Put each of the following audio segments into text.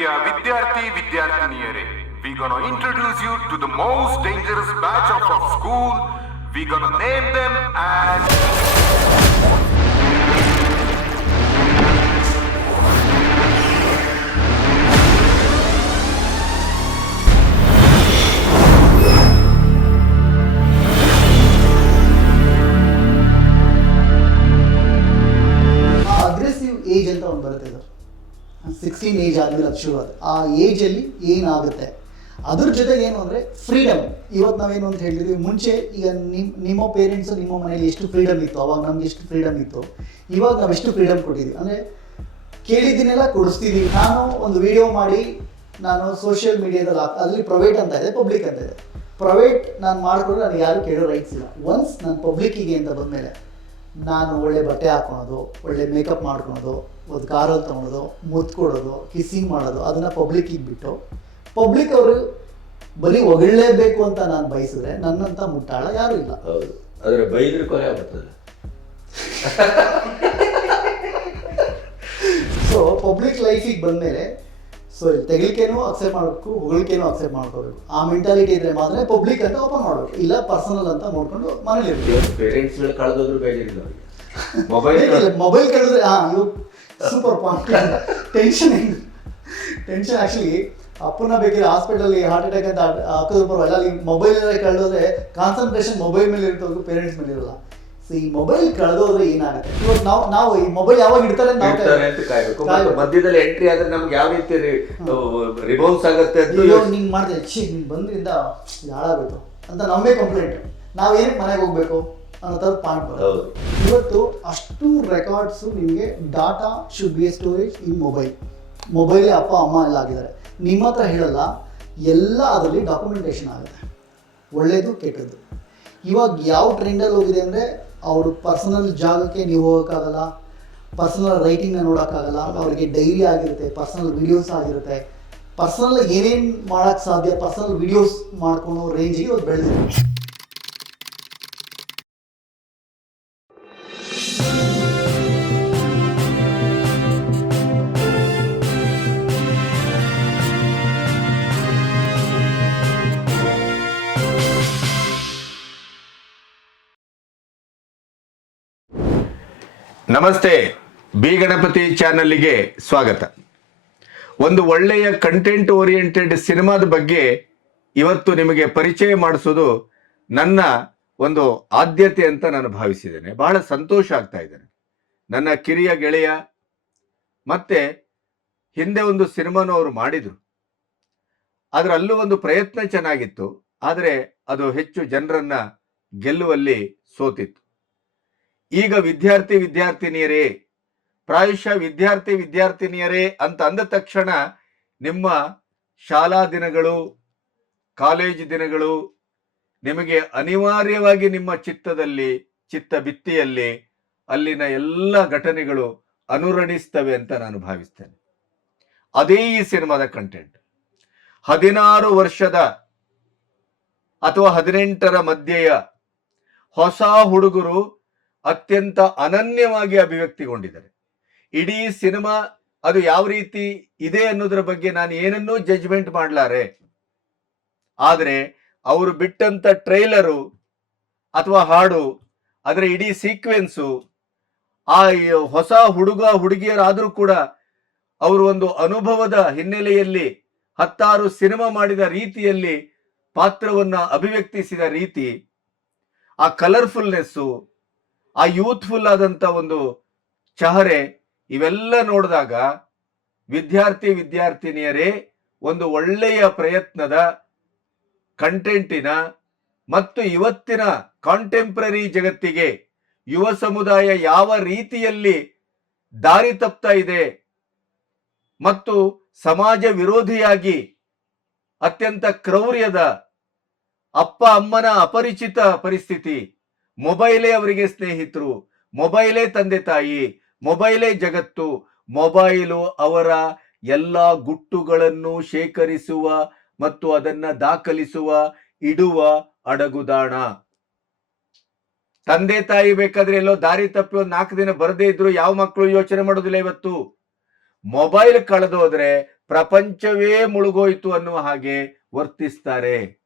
ಪ್ರಿಯ ವಿದ್ಯಾರ್ಥಿ ವಿದ್ಯಾರ್ಥಿನಿಯರೇ we gonna introduce you to the most dangerous batch of our school. We gonna name them sixteen age ಆದ್ಮೇಲೆ ಅದು ಶುರು. ಆಗುತ್ತೆ ಆ ಏಜಲ್ಲಿ ಏನಾಗುತ್ತೆ? ಅದ್ರ ಜೊತೆಗೆ ಏನು ಅಂದರೆ ಫ್ರೀಡಮ್ ಇವತ್ತು ನಾವೇನು ಅಂತ ಹೇಳಿದ್ವಿ, ಮುಂಚೆ ಈಗ ನಿಮ್ಮ ನಿಮ್ಮ ಪೇರೆಂಟ್ಸು ನಿಮ್ಮ ಮನೇಲಿ ಎಷ್ಟು ಫ್ರೀಡಮ್ ಇತ್ತು? ಅವಾಗ ನಮ್ಗೆ ಎಷ್ಟು ಫ್ರೀಡಮ್ ಇತ್ತು? ಇವಾಗ ನಾವು ಎಷ್ಟು ಫ್ರೀಡಮ್ ಕೊಟ್ಟಿದ್ದೀವಿ ಅಂದರೆ ಕೇಳಿದ್ದೀನೆಲ್ಲ ಕೊಡಿಸ್ತೀವಿ. ನಾನು ಒಂದು ವಿಡಿಯೋ ಮಾಡಿ ನಾನು ಸೋಷಿಯಲ್ ಮೀಡಿಯಾದಲ್ಲಿ ಅಲ್ಲಿ ಪ್ರೈವೇಟ್ ಅಂತ ಇದೆ ಪಬ್ಲಿಕ್ ಅಂತ ಇದೆ. ಪ್ರೈವೇಟ್ ನಾನು ಮಾಡಿಕೊಂಡ್ರೆ ನಾನು ಯಾರು ಕೇಳೋ ರೈಟ್ಸ್ ಇಲ್ಲ. ಒನ್ಸ್ ನಾನು ಪಬ್ಲಿಕ್ಕಿಗೆ ಅಂತ ಬಂದಮೇಲೆ ನಾನು ಒಳ್ಳೆ ಬಟ್ಟೆ ಹಾಕೊಳೋದು, ಒಳ್ಳೆ ಮೇಕಪ್ ಮಾಡ್ಕೊಳೋದು ಒಂದು ಕಾರಲ್ಲಿ ತೊಗೊಳೋದು ಮುತ್ಕೊಡೋದು ಕಿಸ್ಸಿಂಗ್ ಮಾಡೋದು ಅದನ್ನು ಪಬ್ಲಿಕ್ಕಿಗೆ ಬಿಟ್ಟು ಪಬ್ಲಿಕ್ ಅವರು ಬರೀ ಹೊಗಳೇಬೇಕು ಅಂತ ನಾನು ಬಯಸಿದ್ರೆ ನನ್ನಂಥ ಮುಟ್ಟಾಳ ಯಾರು ಇಲ್ಲ. ಹೌದು. ಆದ್ರೆ ಬೈದ್ರೆ ಕೊಲೆ ಆಗುತ್ತದೆ ಸೊ ಪಬ್ಲಿಕ್ ಲೈಫಿಗೆ ಬಂದಮೇಲೆ ಸೊ ತೆಗಿಲಿಕ್ಕೇನು ಅಕ್ಸೆಪ್ಟ್ ಮಾಡಬೇಕು ಹೊಗಳಿಕೇನು ಅಕ್ಸೆಪ್ಟ್ ಮಾಡ್ಕೋಬೇಕು. ಆ ಮೆಂಟಾಲಿಟಿ ಇದ್ರೆ ಮಾತ್ರ ಪಬ್ಲಿಕ್ ಅಂತ ಓಪನ್ ಮಾಡಬೇಕು. ಇಲ್ಲ ಪರ್ಸನಲ್ ಅಂತ ನೋಡ್ಕೊಂಡು ಮನೇಲಿ ಪೇರೆಂಟ್ಸ್ ಕಳೆದೋದ್ರು ಬೇಜಾರಿಲ್ಲ ಮೊಬೈಲ್ ಮೊಬೈಲ್ ಕಳೆದ್ರೆ ಹಾಂ super point tension tension actually ಅಪ್ಪನ ಬೇಕಿದ್ರೆ ಹಾಸ್ಪಿಟಲ್ ಹಾರ್ಟ್ ಅಟ್ಯಾಕ್ ಅಂತ ಹಾಕಿದ್ರು ಪರವಾಗಿಲ್ಲ. ಅಲ್ಲಿ ಮೊಬೈಲ್ ಕಳೆದೋದ್ರೆ ಕಾನ್ಸಂಟ್ರೇಷನ್ ಮೊಬೈಲ್ ಮೇಲೆ ಇರ್ತವ್ರು ಪೇರೆಂಟ್ಸ್ ಮೇಲೆ ಇರಲ್ಲ ಸೊ ಈ ಮೊಬೈಲ್ ಕಳೆದೋದ್ರೆ ಏನಾಗುತ್ತೆ? ಇವತ್ತು ನಾವು ನಾವು ಈ ಮೊಬೈಲ್ ಯಾವಾಗ ಇಡ್ತಾರೆ ಅಂತ ಕಾಯ್ಬೇಕು. ಮಧ್ಯದಲ್ಲಿ ಎಂಟ್ರಿ ಆದ್ರೆ ನಮ್ಗೆ ಯಾವ ರೀತಿ ರಿಬೌನ್ಸ್ ಆಗುತ್ತೆ ನಿಂಗೆ ಮಾಡಿದೆ ಛೀ ನೀನು ಬಂದ್ರಿಂದ ಹಾಳಾಗೋಯ್ತು ಅಂತ ನಮ್ಮೇ ಕಂಪ್ಲೇಂಟ್ ನಾವೇನಕ್ಕೆ ಮನೆಗೆ ಹೋಗ್ಬೇಕು? ಅನ್ನೋ ಥರದ ಪಾಯಿಂಟ್. ಇವತ್ತು ಅಷ್ಟು ರೆಕಾರ್ಡ್ಸು ನಿಮಗೆ data should be storage in mobile ಮೊಬೈಲೇ ಅಪ್ಪ ಅಮ್ಮ ಎಲ್ಲ ಆಗಿದ್ದಾರೆ. ನಿಮ್ಮ ಹತ್ರ ಹೇಳಲ್ಲ ಎಲ್ಲ ಅದರಲ್ಲಿ ಡಾಕ್ಯುಮೆಂಟೇಷನ್ ಆಗುತ್ತೆ. ಒಳ್ಳೆಯದು ಕೆಟ್ಟದ್ದು. ಇವಾಗ ಯಾವ ಟ್ರೆಂಡಲ್ಲಿ ಹೋಗಿದೆ ಅಂದರೆ ಅವರು ಪರ್ಸನಲ್ ಜಾಗಕ್ಕೆ ನೀವು ಹೋಗೋಕ್ಕಾಗಲ್ಲ ಪರ್ಸನಲ್ ರೈಟಿಂಗ್ನ ನೋಡೋಕ್ಕಾಗಲ್ಲ ಅವರಿಗೆ ಡೈರಿ ಆಗಿರುತ್ತೆ ಪರ್ಸನಲ್ ವಿಡಿಯೋಸ್ ಆಗಿರುತ್ತೆ. ಪರ್ಸನಲ್ ಏನೇನು ಮಾಡೋಕ್ಕೆ ಸಾಧ್ಯ ಪರ್ಸನಲ್ ವಿಡಿಯೋಸ್ ಮಾಡ್ಕೊಳೋ ರೇಂಜಿಗೆ ಅವ್ರು ಬೆಳೆದಿದೆ ನಮಸ್ತೆ, ಬಿ ಗಣಪತಿ ಚಾನಲ್ಗೆ ಸ್ವಾಗತ. ಒಂದು ಒಳ್ಳೆಯ ಕಂಟೆಂಟ್ ಓರಿಯೆಂಟೆಡ್ ಸಿನಿಮಾದ ಬಗ್ಗೆ ಇವತ್ತು ನಿಮಗೆ ಪರಿಚಯ ಮಾಡಿಸೋದು ನನ್ನ ಒಂದು ಆದ್ಯತೆ ಅಂತ ನಾನು ಭಾವಿಸಿದ್ದೇನೆ. ಬಹಳ ಸಂತೋಷ ಆಗ್ತಾ ಇದ್ದೇನೆ. ನನ್ನ ಕಿರಿಯ ಗೆಳೆಯ ಮತ್ತೆ ಹಿಂದೆ ಒಂದು ಸಿನಿಮಾನು ಅವರು ಮಾಡಿದ್ರು. ಅದರಲ್ಲೂ ಒಂದು ಪ್ರಯತ್ನ ಚೆನ್ನಾಗಿತ್ತು, ಆದರೆ ಅದು ಹೆಚ್ಚು ಜನರನ್ನ ಗೆಲ್ಲುವಲ್ಲಿ ಸೋತಿತ್ತು. ಈಗ ವಿದ್ಯಾರ್ಥಿ ವಿದ್ಯಾರ್ಥಿನಿಯರೇ, ಪ್ರಾಯಶಃ ವಿದ್ಯಾರ್ಥಿ ವಿದ್ಯಾರ್ಥಿನಿಯರೇ ಅಂತ ಅಂದ ತಕ್ಷಣ ನಿಮ್ಮ ಶಾಲಾ ದಿನಗಳು, ಕಾಲೇಜು ದಿನಗಳು ನಿಮಗೆ ಅನಿವಾರ್ಯವಾಗಿ ನಿಮ್ಮ ಚಿತ್ತದಲ್ಲಿ, ಚಿತ್ತ ಭಿತ್ತಿಯಲ್ಲಿ ಅಲ್ಲಿನ ಎಲ್ಲ ಘಟನೆಗಳು ಅನುರಣಿಸ್ತವೆ ಅಂತ ನಾನು ಭಾವಿಸ್ತೇನೆ. ಅದೇ ಈ ಸಿನಿಮಾದ ಕಂಟೆಂಟ್. ಹದಿನಾರು ವರ್ಷದ ಅಥವಾ ಹದಿನೆಂಟರ ಮಧ್ಯೆಯ ಹೊಸ ಹುಡುಗರು ಅತ್ಯಂತ ಅನನ್ಯವಾಗಿ ಅಭಿವ್ಯಕ್ತಿಗೊಂಡಿದ್ದಾರೆ. ಇಡೀ ಸಿನಿಮಾ ಅದು ಯಾವ ರೀತಿ ಇದೆ ಅನ್ನೋದ್ರ ಬಗ್ಗೆ ನಾನು ಏನನ್ನೂ ಜಜ್ಮೆಂಟ್ ಮಾಡಲಾರೆ. ಆದರೆ ಅವರು ಬಿಟ್ಟಂತ ಟ್ರೈಲರು ಅಥವಾ ಹಾಡು ಅದರ ಇಡೀ ಸೀಕ್ವೆನ್ಸು ಆ ಹೊಸ ಹುಡುಗ ಹುಡುಗಿಯರಾದರೂ ಕೂಡ ಅವರು ಒಂದು ಅನುಭವದ ಹಿನ್ನೆಲೆಯಲ್ಲಿ ಹತ್ತಾರು ಸಿನಿಮಾ ಮಾಡಿದ ರೀತಿಯಲ್ಲಿ ಪಾತ್ರವನ್ನು ಅಭಿವ್ಯಕ್ತಿಸಿದ ರೀತಿ, ಆ ಕಲರ್ಫುಲ್ನೆಸ್ಸು ಆ ಯೂತ್ಫುಲ್ ಆದಂತ ಒಂದು ಚಹರೆ ಇವೆಲ್ಲ ನೋಡಿದಾಗ ವಿದ್ಯಾರ್ಥಿ ವಿದ್ಯಾರ್ಥಿನಿಯರೇ ಒಂದು ಒಳ್ಳೆಯ ಪ್ರಯತ್ನದ ಕಂಟೆಂಟಿನ ಮತ್ತು ಇವತ್ತಿನ ಕಾಂಟೆಂಪ್ರರಿ ಜಗತ್ತಿಗೆ ಯುವ ಸಮುದಾಯ ಯಾವ ರೀತಿಯಲ್ಲಿ ದಾರಿ ತಪ್ತಾ ಇದೆ ಮತ್ತು ಸಮಾಜ ವಿರೋಧಿಯಾಗಿ ಅತ್ಯಂತ ಕ್ರೌರ್ಯದ ಅಪ್ಪ ಅಮ್ಮನ ಅಪರಿಚಿತ ಪರಿಸ್ಥಿತಿ ಮೊಬೈಲೇ ಅವರಿಗೆ ಸ್ನೇಹಿತರು, ಮೊಬೈಲೇ ತಂದೆ ತಾಯಿ, ಮೊಬೈಲೇ ಜಗತ್ತು, ಮೊಬೈಲು ಅವರ ಎಲ್ಲ ಗುಟ್ಟುಗಳನ್ನು ಶೇಖರಿಸುವ ಮತ್ತು ಅದನ್ನ ದಾಖಲಿಸುವ, ಇಡುವ ಅಡಗುದಾಣ ತಂದೆ ತಾಯಿ ಬೇಕಾದ್ರೆ ಎಲ್ಲೋ ದಾರಿ ತಪ್ಪಿ ಒಂದು ನಾಲ್ಕು ದಿನ ಬರದೇ ಇದ್ರು ಯಾವ ಮಕ್ಕಳು ಯೋಚನೆ ಮಾಡೋದಿಲ್ಲ ಇವತ್ತು? ಮೊಬೈಲ್ ಕಳೆದೋದ್ರೆ ಪ್ರಪಂಚವೇ ಮುಳುಗೋಯ್ತು ಅನ್ನುವ ಹಾಗೆ ವರ್ತಿಸ್ತಾರೆ.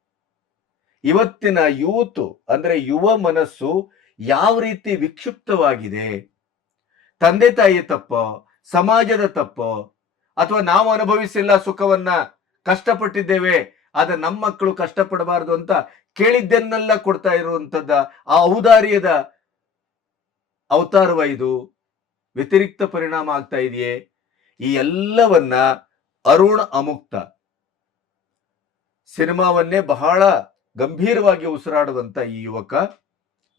ಇವತ್ತಿನ ಯೂತ್ ಅಂದ್ರೆ ಯುವ ಮನಸ್ಸು ಯಾವ ರೀತಿ ವಿಕ್ಷಿಪ್ತವಾಗಿದೆ? ತಂದೆ ತಾಯಿ ತಪ್ಪೋ, ಸಮಾಜದ ತಪ್ಪೋ, ಅಥವಾ ನಾವು ಅನುಭವಿಸಿಲ್ಲ ಸುಖವನ್ನ ಕಷ್ಟಪಟ್ಟಿದ್ದೇವೆ, ಆದ್ರೆ ನಮ್ಮ ಮಕ್ಕಳು ಕಷ್ಟಪಡಬಾರದು ಅಂತ ಕೇಳಿದ್ದನ್ನೆಲ್ಲ ಕೊಡ್ತಾ ಇರುವಂತದ್ದ ಆ ಔದಾರ್ಯದ ಅವತಾರವ ಇದು? ವ್ಯತಿರಿಕ್ತ ಪರಿಣಾಮ ಆಗ್ತಾ ಇದೆಯೇ? ಈ ಎಲ್ಲವನ್ನ ಅರುಣ್ ಅಮುಕ್ತ ಸಿನಿಮಾವನ್ನೇ ಬಹಳ ಗಂಭೀರವಾಗಿ ಉಸಿರಾಡುವಂತ ಈ ಯುವಕ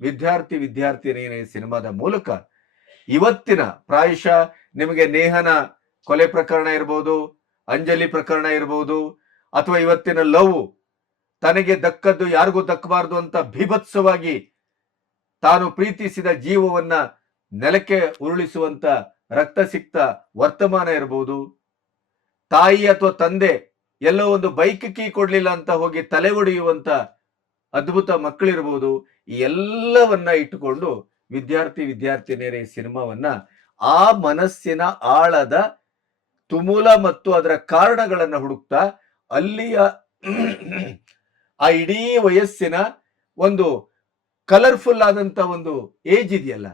ವಿದ್ಯಾರ್ಥಿ ವಿದ್ಯಾರ್ಥಿನಿಯ ಸಿನಿಮಾದ ಮೂಲಕ ಇವತ್ತಿನ ಪ್ರಾಯಶಃ ನಿಮಗೆ ನೇಹನ ಕೊಲೆ ಪ್ರಕರಣ ಇರಬಹುದು ಅಂಜಲಿ ಪ್ರಕರಣ ಇರಬಹುದು ಅಥವಾ ಇವತ್ತಿನ ಲವ್ ತನಗೆ ದಕ್ಕದ್ದು ಯಾರಿಗೂ ದಕ್ಕಬಾರದು ಅಂತ ಭೀಭತ್ಸವಾಗಿ ತಾನು ಪ್ರೀತಿಸಿದ ಜೀವವನ್ನ ನೆಲಕ್ಕೆ ಉರುಳಿಸುವಂತ ರಕ್ತಸಿಕ್ತ ವರ್ತಮಾನ ಇರಬಹುದು ತಾಯಿ ಅಥವಾ ತಂದೆ ಎಲ್ಲೋ ಒಂದು ಬೈಕ್ ಕೀ ಕೊಡ್ಲಿಲ್ಲ ಅಂತ ಹೋಗಿ ತಲೆ ಒಡೆಯುವಂತ ಅದ್ಭುತ ಮಕ್ಕಳಿರ್ಬೋದು ಎಲ್ಲವನ್ನ ಇಟ್ಟುಕೊಂಡು ವಿದ್ಯಾರ್ಥಿ ವಿದ್ಯಾರ್ಥಿನಿಯರ ಈ ಸಿನಿಮಾವನ್ನ ಆ ಮನಸ್ಸಿನ ಆಳದ ತುಮೂಲ ಮತ್ತು ಅದರ ಕಾರಣಗಳನ್ನ ಹುಡುಕ್ತಾ ಅಲ್ಲಿಯ ಆ ಇಡೀ ವಯಸ್ಸಿನ ಒಂದು ಕಲರ್ಫುಲ್ ಆದಂತ ಒಂದು ಏಜ್ ಇದೆಯಲ್ಲ,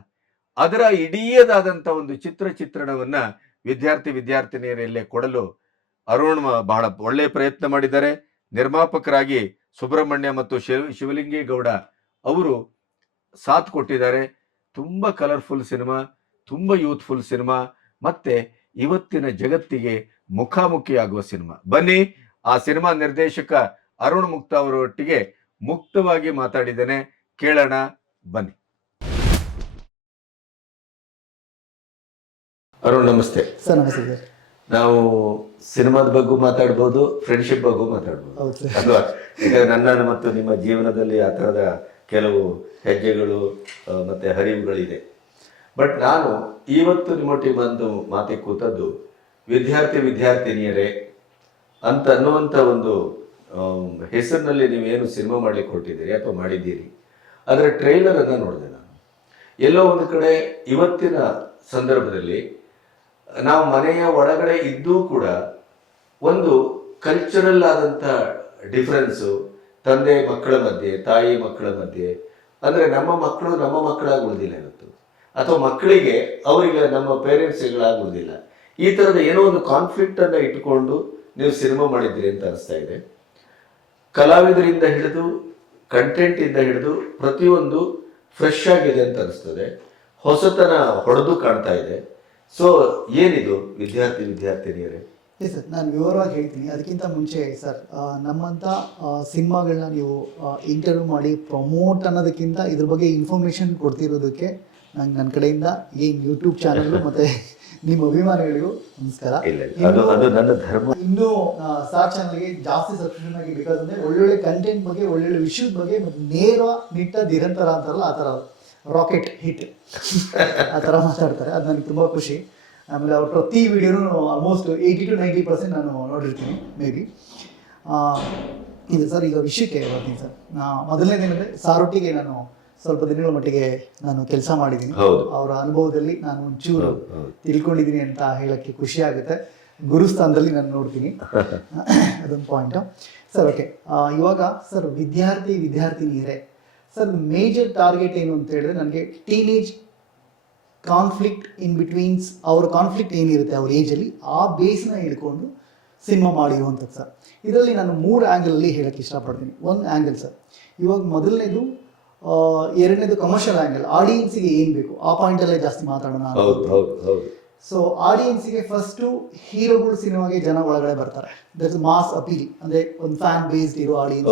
ಅದರ ಇಡೀಯದಾದಂತ ಒಂದು ಚಿತ್ರ ಚಿತ್ರಣವನ್ನ ವಿದ್ಯಾರ್ಥಿ ವಿದ್ಯಾರ್ಥಿನಿಯರಲ್ಲೇ ಕೊಡಲು ಅರುಣ್ ಬಹಳ ಒಳ್ಳೆಯ ಪ್ರಯತ್ನ ಮಾಡಿದ್ದಾರೆ. ನಿರ್ಮಾಪಕರಾಗಿ ಸುಬ್ರಹ್ಮಣ್ಯ ಮತ್ತು ಶಿವ, ಶಿವಲಿಂಗೇಗೌಡ ಅವರು ಸಾಥ್ ಕೊಟ್ಟಿದ್ದಾರೆ. ತುಂಬಾ ಕಲರ್ಫುಲ್ ಸಿನಿಮಾ ತುಂಬಾ ಯೂತ್ಫುಲ್ ಸಿನಿಮಾ ಮತ್ತೆ ಇವತ್ತಿನ ಜಗತ್ತಿಗೆ ಮುಖಾಮುಖಿಯಾಗುವ ಸಿನಿಮಾ ಬನ್ನಿ, ಆ ಸಿನಿಮಾ ನಿರ್ದೇಶಕ ಅರುಣ್ ಮುಕ್ತ ಅವರೊಟ್ಟಿಗೆ ಮುಕ್ತವಾಗಿ ಮಾತಾಡಿದ್ದೇನೆ. ಕೇಳೋಣ, ಬನ್ನಿ. ಅರುಣ್, ನಮಸ್ತೆ. ಸರ್, ನಮಸ್ತೆ ನಾವು ಸಿನಿಮಾದ ಬಗ್ಗೆ ಮಾತಾಡ್ಬೋದು ಫ್ರೆಂಡ್ಶಿಪ್ ಬಗ್ಗೆ ಮಾತಾಡ್ಬೋದು. ಅಲ್ವಾ? ಈಗ ನನ್ನ ಮತ್ತು ನಿಮ್ಮ ಜೀವನದಲ್ಲಿ ಆ ಥರದ ಕೆಲವು ಹೆಜ್ಜೆಗಳು ಮತ್ತು ಹರಿವುಗಳಿದೆ. ಬಟ್ ನಾನು ಇವತ್ತು ನಿಮ್ಮೊಟ್ಟಿಗೆ ಬಂದು ಮಾತಿಗೆ ಕೂತದ್ದು ವಿದ್ಯಾರ್ಥಿ ವಿದ್ಯಾರ್ಥಿನಿಯರೇ ಅಂತ ಅನ್ನುವಂಥ ಒಂದು ಹೆಸರಿನಲ್ಲಿ ನೀವೇನು ಸಿನಿಮಾ ಮಾಡಲಿಕ್ಕೆ ಕೊಟ್ಟಿದ್ದೀರಿ ಅಥವಾ ಮಾಡಿದ್ದೀರಿ ಅದರ ಟ್ರೈಲರನ್ನು ನೋಡಿದೆ ನಾನು. ಎಲ್ಲೋ ಒಂದು ಕಡೆ ಇವತ್ತಿನ ಸಂದರ್ಭದಲ್ಲಿ ನಾವು ಮನೆಯ ಒಳಗಡೆ ಇದ್ದೂ ಕೂಡ ಒಂದು ಕಲ್ಚರಲ್ ಆದಂಥ ಡಿಫ್ರೆನ್ಸು ತಂದೆ ಮಕ್ಕಳ ಮಧ್ಯೆ, ತಾಯಿ ಮಕ್ಕಳ ಮಧ್ಯೆ, ಅಂದರೆ ನಮ್ಮ ಮಕ್ಕಳು ನಮ್ಮ ಮಕ್ಕಳಾಗಿ ಉಳಿದಿಲ್ಲ ಇವತ್ತು. ಅಥವಾ ಮಕ್ಕಳಿಗೆ ಅವರಿಗೆ ನಮ್ಮ ಪೇರೆಂಟ್ಸ್ಗಳಾಗಿ ಉಳಿದಿಲ್ಲ ಈ ಥರದ ಏನೋ ಒಂದು ಕಾನ್ಫ್ಲಿಕ್ಟನ್ನು ಇಟ್ಟುಕೊಂಡು ನೀವು ಸಿನಿಮಾ ಮಾಡಿದ್ರಿ ಅಂತ ಅನಿಸ್ತಾ ಇದೆ. ಕಲಾವಿದರಿಂದ ಹಿಡಿದು ಕಂಟೆಂಟ್ ಇಂದ ಹಿಡಿದು ಪ್ರತಿಯೊಂದು ಫ್ರೆಶ್ ಆಗಿದೆ ಅಂತ ಅನಿಸ್ತದೆ. ಹೊಸತನ ಹೊಡೆದು ಕಾಣ್ತಾ ಇದೆ. ಸೊ ಏನಿದು ವಿದ್ಯಾರ್ಥಿ ವಿದ್ಯಾರ್ಥಿನಿಯರೇ? ಎಸ್ ಸರ್ ನಾನು ವಿವರವಾಗಿ ಹೇಳ್ತೀನಿ. ಅದಕ್ಕಿಂತ ಮುಂಚೆ ಸರ್ ನಮ್ಮಂಥ ಸಿನಿಮಾಗಳನ್ನ ನೀವು ಇಂಟರ್ವ್ಯೂ ಮಾಡಿ ಪ್ರಮೋಟ್ ಅನ್ನೋದಕ್ಕಿಂತ ಇದ್ರ ಬಗ್ಗೆ ಇನ್ಫಾರ್ಮೇಷನ್ ಕೊಡ್ತಿರೋದಕ್ಕೆ ನಂಗೆ ನನ್ನ ಕಡೆಯಿಂದ ಏನು ಯೂಟ್ಯೂಬ್ ಚಾನಲ್ಗಳು ಮತ್ತು ನಿಮ್ಮ ಅಭಿಮಾನಿಗಳಿಗೂ ನಮಸ್ಕಾರ. ಇನ್ನೂ ಸಾರ್ ಚಾನಲ್ಗೆ ಜಾಸ್ತಿ ಸಬ್ಸ್ಕ್ರಿಪ್ಷನ್ ಆಗಿ ಬೇಕಾದಂದ್ರೆ ಒಳ್ಳೊಳ್ಳೆ ಕಂಟೆಂಟ್ ಬಗ್ಗೆ ಒಳ್ಳೊಳ್ಳೆ ವಿಷಯದ ಬಗ್ಗೆ ಮತ್ತು ನೇರ ನಿಟ್ಟ ನಿರಂತರ ಅಂತಾರಲ್ಲ ಆ ಥರ ರಾಕೆಟ್ ಹಿಟ್ ಆ ಥರ ಮಾತಾಡ್ತಾರೆ. ಅದು ನನಗೆ ತುಂಬ ಖುಷಿ. ಆಮೇಲೆ ಅವ್ರ ಪ್ರತಿ ವಿಡಿಯೋನು almost eighty to ninety percent ನಾನು ನೋಡಿರ್ತೀನಿ ಮೇ ಬಿ ಇದು ಸರ್ ಈಗ ವಿಷಯಕ್ಕೆ ಬರ್ತೀನಿ ಸರ್. ನಾ ಮೊದಲನೇದೇನೆಂದರೆ ಸಾರೊಟ್ಟಿಗೆ ನಾನು ಸ್ವಲ್ಪ ದಿನಗಳ ಮಟ್ಟಿಗೆ ನಾನು ಕೆಲಸ ಮಾಡಿದ್ದೀನಿ. ಅವರ ಅನುಭವದಲ್ಲಿ ನಾನು ಒಂಚೂರು. ತಿಳ್ಕೊಂಡಿದ್ದೀನಿ ಅಂತ ಹೇಳಕ್ಕೆ ಖುಷಿ ಆಗುತ್ತೆ. ಗುರುಸ್ಥಾನದಲ್ಲಿ ನಾನು ನೋಡ್ತೀನಿ. ಅದೊಂದು ಪಾಯಿಂಟು ಸರ್ ಓಕೆ ಇವಾಗ ಸರ್ ವಿದ್ಯಾರ್ಥಿ ವಿದ್ಯಾರ್ಥಿನಿಯರೇ ಸರ್ ಮೇಜರ್ ಟಾರ್ಗೆಟ್ ಏನು ಅಂತ ಹೇಳಿದ್ರೆ ನನಗೆ ಟೀನೇಜ್ ಕಾನ್ಫ್ಲಿಕ್ಟ್ ಇನ್ ಬಿಟ್ವೀನ್ಸ್ ಅವ್ರ ಕಾನ್ಫ್ಲಿಕ್ಟ್ ಏನಿರುತ್ತೆ ಅವ್ರ ಏಜಲ್ಲಿ ಆ ಬೇಸ್ನ ಹಿಡ್ಕೊಂಡು ಸಿನಿಮಾ ಮಾಡಿರುವಂಥದ್ದು ಸರ್. ಇದರಲ್ಲಿ ನಾನು ಮೂರು ಆ್ಯಂಗಲಲ್ಲಿ ಹೇಳಕ್ಕೆ ಇಷ್ಟಪಡ್ತೀನಿ. ಒಂದು ಆ್ಯಂಗಲ್ ಸರ್. ಇವಾಗ ಮೊದಲನೇದು ಎರಡನೇದು ಕಮರ್ಷಿಯಲ್ ಆ್ಯಂಗಲ್ ಆಡಿಯನ್ಸಿಗೆ ಏನು ಬೇಕು? ಆ ಪಾಯಿಂಟಲ್ಲೇ ಜಾಸ್ತಿ ಮಾತಾಡೋಣ ಸೊ ಆಡಿಯನ್ಸಿಗೆ ಫಸ್ಟು ಹೀರೋಗಳು ಸಿನಿಮಾಗೆ ಜನ ಒಳಗಡೆ ಬರ್ತಾರೆ. ದಟ್ಸ್ ಮಾಸ್ ಅಪೀಲ್ ಅಂದ್ರೆ ಒಂದು ಫ್ಯಾನ್ ಬೇಸ್ಡ್ ಇರೋ ಆಡಿಯನ್ಸ್.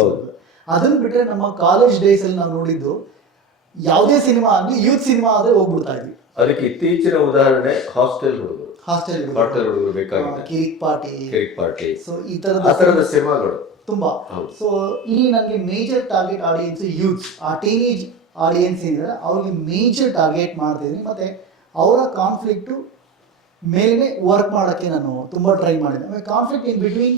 ಅದನ್ನ ಬಿಟ್ರೆ ನಮ್ಮ ಕಾಲೇಜ್ ಡೇಸ್ ಅಲ್ಲಿ ನಾವು ನೋಡಿದ್ದು ಯಾವುದೇ ಸಿನಿಮಾ ಆಗಲಿ ಯೂತ್ ಸಿನಿಮಾ ಆದ್ರೆ ಹೋಗ್ಬಿಡ್ತಾ ಇದ್ವಿ. ಅದಕ್ಕೆ ಇತ್ತೀಚಿನ ಉದಾಹರಣೆ ಹಾಸ್ಟೆಲ್ ಹುಡುಗರು. ಹಾಸ್ಟೆಲ್ ಹಾಸ್ಟೆಲ್ ಹುಡುಗರು ಬೇಕಾಗಿದೆ Kirik party cake party so ಈ ತರದ ಸಿನಿಮಾಗಳು. ತುಂಬಾ. ಸೊ ಇಲ್ಲಿ ನನಗೆ ಮೇಜರ್ ಟಾರ್ಗೆಟ್ ಆಡಿಯನ್ಸ್ ಯೂತ್ಸ್ ಆ ಟೀನೇಜ್ ಆಡಿಯನ್ಸ್ ಇದ್ರೆ ಅವ್ರಿಗೆ ಮೇಜರ್ ಟಾರ್ಗೆಟ್ ಮಾಡ್ತಿದ್ದೀನಿ ಮತ್ತೆ ಅವರ ಕಾನ್ಫ್ಲಿಕ್ಟು ಮೇಲೆ ವರ್ಕ್ ಮಾಡೋಕ್ಕೆ ನಾನು ತುಂಬ ಟ್ರೈ ಮಾಡಿದ್ದೆ. Conflict in between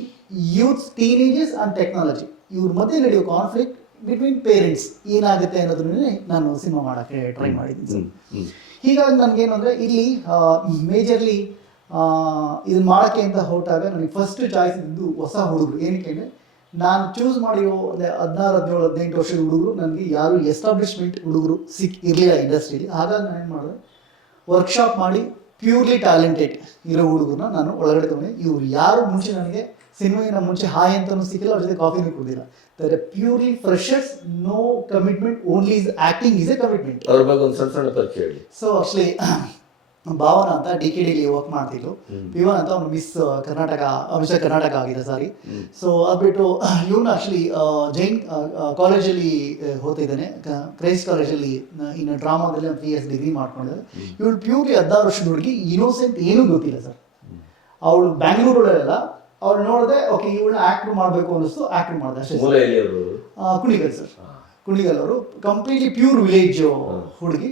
youths teenages and technology ಇವ್ರ ಮಧ್ಯೆ ನಡೆಯೋ ಕಾನ್ಫ್ಲಿಕ್ಟ್ ಬಿಟ್ವೀನ್ ಪೇರೆಂಟ್ಸ್ ಏನಾಗುತ್ತೆ ಅನ್ನೋದನ್ನೇ ನಾನು ಸಿನಿಮಾ ಮಾಡೋಕ್ಕೆ ಟ್ರೈ ಮಾಡಿದ್ದೀನಿ ಸರ್. ಹೀಗಾಗಿ ನನಗೇನು ಅಂದರೆ ಇಲ್ಲಿ ಮೇಜರ್ಲಿ ಇದನ್ನ ಮಾಡೋಕ್ಕೆ ಅಂತ ಹೊರಟಾಗ ನನಗೆ ಫಸ್ಟ್ ಚಾಯ್ಸ್ ಇದ್ದು ಹೊಸ ಹುಡುಗರು. ಏನಕ್ಕೆ ಅಂದರೆ ನಾನು ಚೂಸ್ ಮಾಡಿರೋ ಅಂದರೆ ಹದಿನಾರು ಹದಿನೇಳು ಹದಿನೆಂಟು ವರ್ಷದ ಹುಡುಗರು ನನಗೆ ಯಾರು ಎಸ್ಟಾಬ್ಲಿಷ್ಮೆಂಟ್ ಹುಡುಗರು ಸಿಕ್ ಇರಲಿಲ್ಲ ಇಂಡಸ್ಟ್ರಿಲಿ ಹಾಗಾಗಿ ನಾನು ಏನು ಮಾಡಿದೆ ವರ್ಕ್ಶಾಪ್ ಮಾಡಿ ಪ್ಯೂರ್ಲಿ ಟ್ಯಾಲೆಂಟೆಡ್ ಇರೋ ಹುಡುಗರನ್ನ ನಾನು ಒಳಗಡೆ ತಗೊಂಡೆ. ಇವ್ರು ಯಾರು ಮುಂಚೆ ನನಗೆ ಸಿನಿಮಾಗಿನ ಮುಂಚೆ ಹಾಯ್ ಅಂತ ಸಿಕ್ಕಿಲ್ಲ ಅವ್ರ ಜೊತೆ ಕಾಫಿನೂ ಕುಡಿದಿಲ್ಲ. ದರೆ purely freshers no commitment only is acting is a commitment ಅವ್ರ ಬಗ್ಗೆ ಒಂದು ಸಣ್ಣ ಸಣ್ಣ ಪರಿಚಯ ಹೇಳಿ ಸೊ ಆಕ್ಚುಲಿ ಭಾವನ ಅಂತ ಡಿ ಕೆ ಡಿಲಿ ವರ್ಕ್ ಮಾಡ್ತಿದ್ರು ಪಿವನ್ ಅಂತ ಅವ್ನು ಮಿಸ್ ಕರ್ನಾಟಕ ಮಿಸ್ ಕರ್ನಾಟಕ ಆಗಿದೆ ಸಾರಿ. ಸೊ ಅದ್ಬಿಟ್ಟು ಇವನು ಆಕ್ಚುಲಿ ಜೈನ್ ಕಾಲೇಜಲ್ಲಿ ಓದ್ತಿದ್ದಾನೆ. ಕ್ರೈಸ್ಟ್ ಕಾಲೇಜಲ್ಲಿ ಇನ್ನು ಡ್ರಾಮಾದಲ್ಲಿ ಪಿ ಎಸ್ ಇಯರ್ಸ್ ಡಿಗ್ರಿ ಮಾಡ್ಕೊಂಡಿದ್ದಾರೆ ಇವಳು ಪ್ಯೂರ್ಲಿ ಹದಿನಾರು ವರ್ಷದ ಹುಡುಗಿ ಇನೋಸೆಂಟ್ ಏನೂ ಗೊತ್ತಿಲ್ಲ ಸರ್. ಅವಳು ಬ್ಯಾಂಗ್ಳೂರಲ್ಲೆಲ್ಲ ಅವಳು ನೋಡಿದೆ ಓಕೆ ಇವಳನ್ನ ಆಕ್ಟ್ ಮಾಡಬೇಕು ಅನ್ನಿಸ್ತು ಆಕ್ಟ್ ಮಾಡಿದೆ. ಅಷ್ಟೇ ಅವರು ಕುಣಿಗಲ್ ಸರ್. ಕುಣಿಗಲ್ ಅವರು ಕಂಪ್ಲೀಟ್ಲಿ ಪ್ಯೂರ್ ವಿಲೇಜ್ ಹುಡುಗಿ.